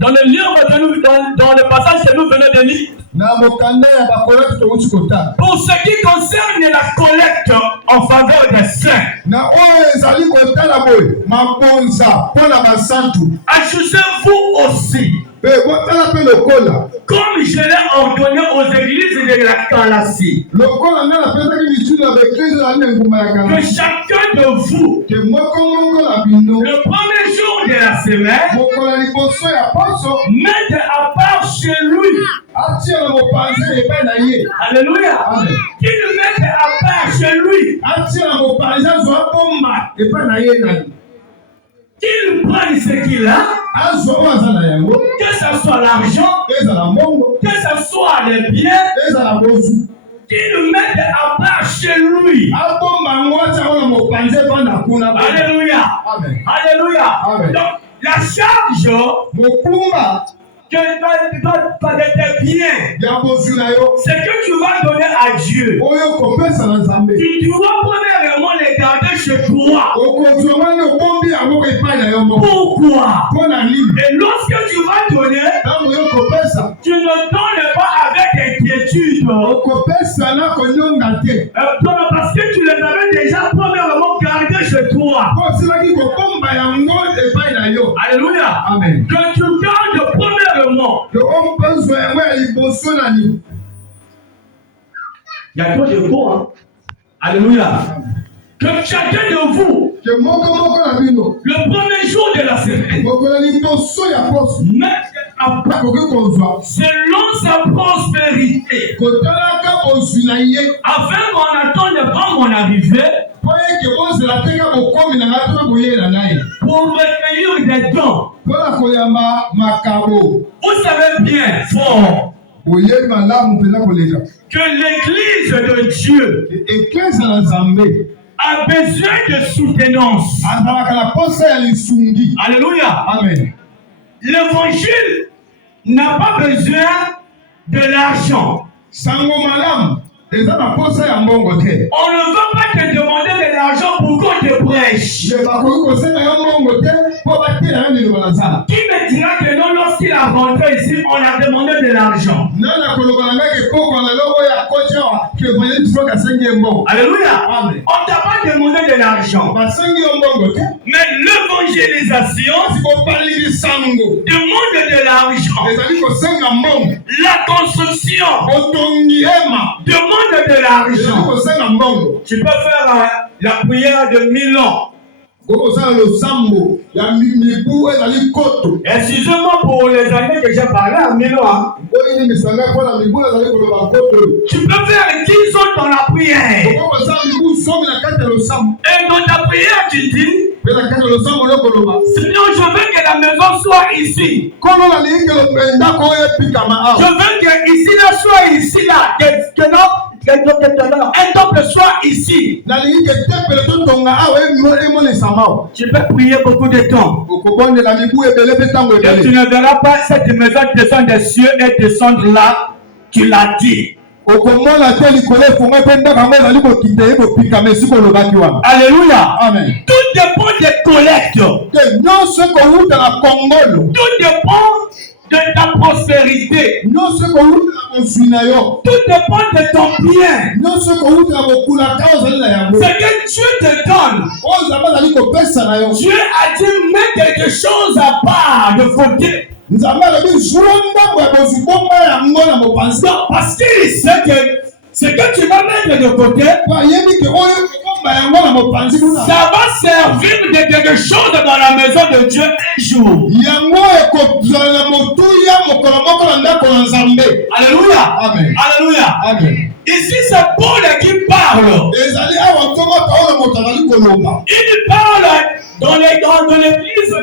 Dans le livre dans le passage que nous venons de lire, pour ce qui concerne la collecte en faveur des saints, ajustez-vous aussi, comme je l'ai ordonné aux églises de la Galatie, que chacun de vous, le premier jour de la semaine, mette à part chez lui. Alléluia. Qu'il mette à part chez lui. Qu'il prenne ce qu'il a, que ce soit l'argent, que ce soit les biens, qu'il mette à part chez lui. Alléluia. Alléluia. Donc, la charge que tu dois être bien, c'est que tu vas donner à Dieu. Tu dois premièrement les garder chez toi. Pourquoi? Et lorsque tu vas donner, tu ne donnes pas avec inquiétude. Parce que tu les avais déjà premièrement gardés chez toi. Alléluia. Amen. Que tu gardes premièrement. Il y a trop de mots, hein? Alléluia. Que chacun de vous, le premier jour de la semaine, mette à part selon sa prospérité, afin qu'on attende pas mon arrivée, pour recueillir des dons. Vous savez bien fort que l'église de Dieu a besoin de soutenance. Alléluia. Amen. L'évangile n'a pas besoin de l'argent. On ne va pas te demander de l'argent pour qu'on te prêche. Qui me dira que non, lorsqu'il a rentré ici, on a demandé de l'argent? Alléluia. Amen. On ne t'a pas demandé de l'argent. Mais l'évangélisation demande de l'argent. La construction demande de l'argent. Tu peux faire la prière de 1000 ans. Excusez-moi pour les années que j'ai parlé à 1000 ans. Tu peux faire 10 ans dans la prière. Et dans ta prière, tu dis, Seigneur, je veux que la maison soit ici. Je veux que ici là soit ici là. Un temple soit ici. Tu peux prier beaucoup de temps. Et tu ne verras pas cette maison descendre des cieux et descendre là. Tu l'as dit. Alléluia. Amen. Tout dépend des collectes. Tout dépend de ta prospérité. Tout dépend de ton bien. Ce que Dieu te donne, Dieu a dit mets quelque chose à part de côté. Parce qu'il sait que ce que tu vas mettre de côté, ça va servir de quelque chose dans la maison de Dieu un jour. Alléluia. Amen. Alléluia. Amen. Ici, c'est Paul qui parle. Il parle dans l'église de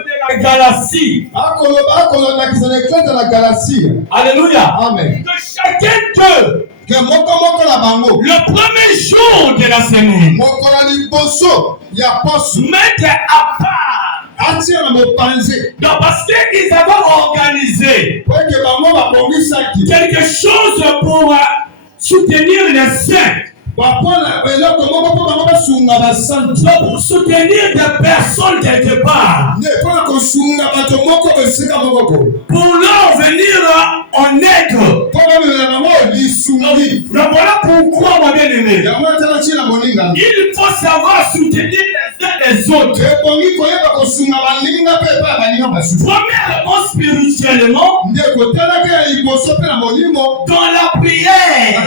la Galatie. Alléluia. Amen. Que chacun d'eux, le premier jour de la semaine, mette à part. Donc parce qu'ils avaient organisé quelque chose pour soutenir les saints. Pour soutenir des personnes quelque part. Pour leur venir en aide. Donc voilà pourquoi, mon bien-aimé, il faut savoir soutenir les uns les autres. Premièrement, spirituellement, dans la prière,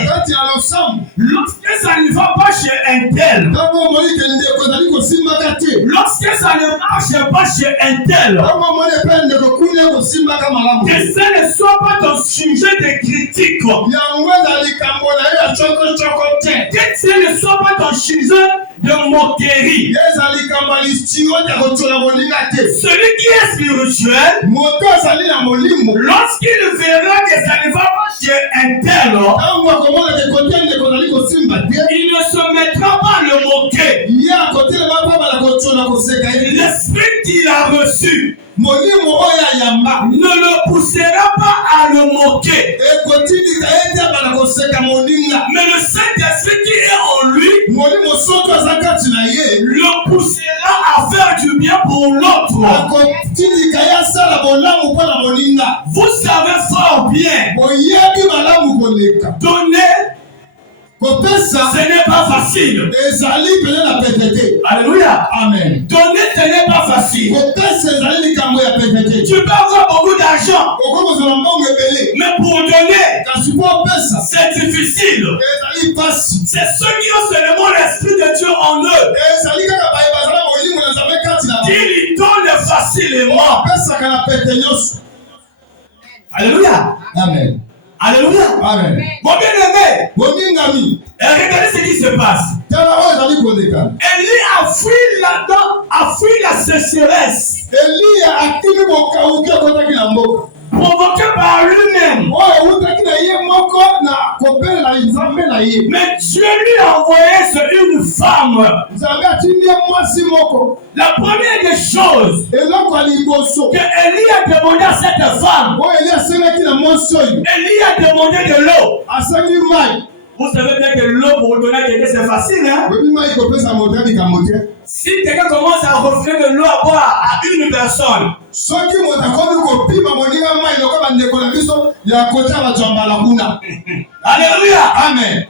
lorsque ça ne va pas chez un tel, lorsque ça ne marche pas chez un tel, que ce ne soit pas ton sujet de critique, que ce ne soit pas ton sujet de moquerie. Celui qui est spirituel, lorsqu'il verra que ça ne va pas chez un tel, il ne se mettra pas à le moquer. L'esprit qu'il a reçu ne le poussera pas à le moquer. Mais le Saint-Esprit qui est en lui le poussera à faire du bien pour l'autre. Vous savez fort bien, donner, ce n'est pas facile. Alléluia. Amen. Donner, ce n'est pas facile. Tu peux avoir beaucoup d'argent, mais pour donner, c'est difficile. C'est ceux qui ont seulement l'Esprit de Dieu en eux. Ils donnent facilement. Alléluia. Amen. Alléluia. Amen. Mon bien-aimé, regardez ce qui se passe. Élie a fui là-dedans, a fui la sécheresse. Provoqué par lui-même. Mais Dieu lui a envoyé sur une femme. La première des choses que Élie a demandé à cette femme, Élie a demandé de l'eau. Vous savez bien que l'eau pour donner à quelqu'un c'est facile, hein? Si quelqu'un commence à refiler de l'eau à boire à une personne, alléluia, amen.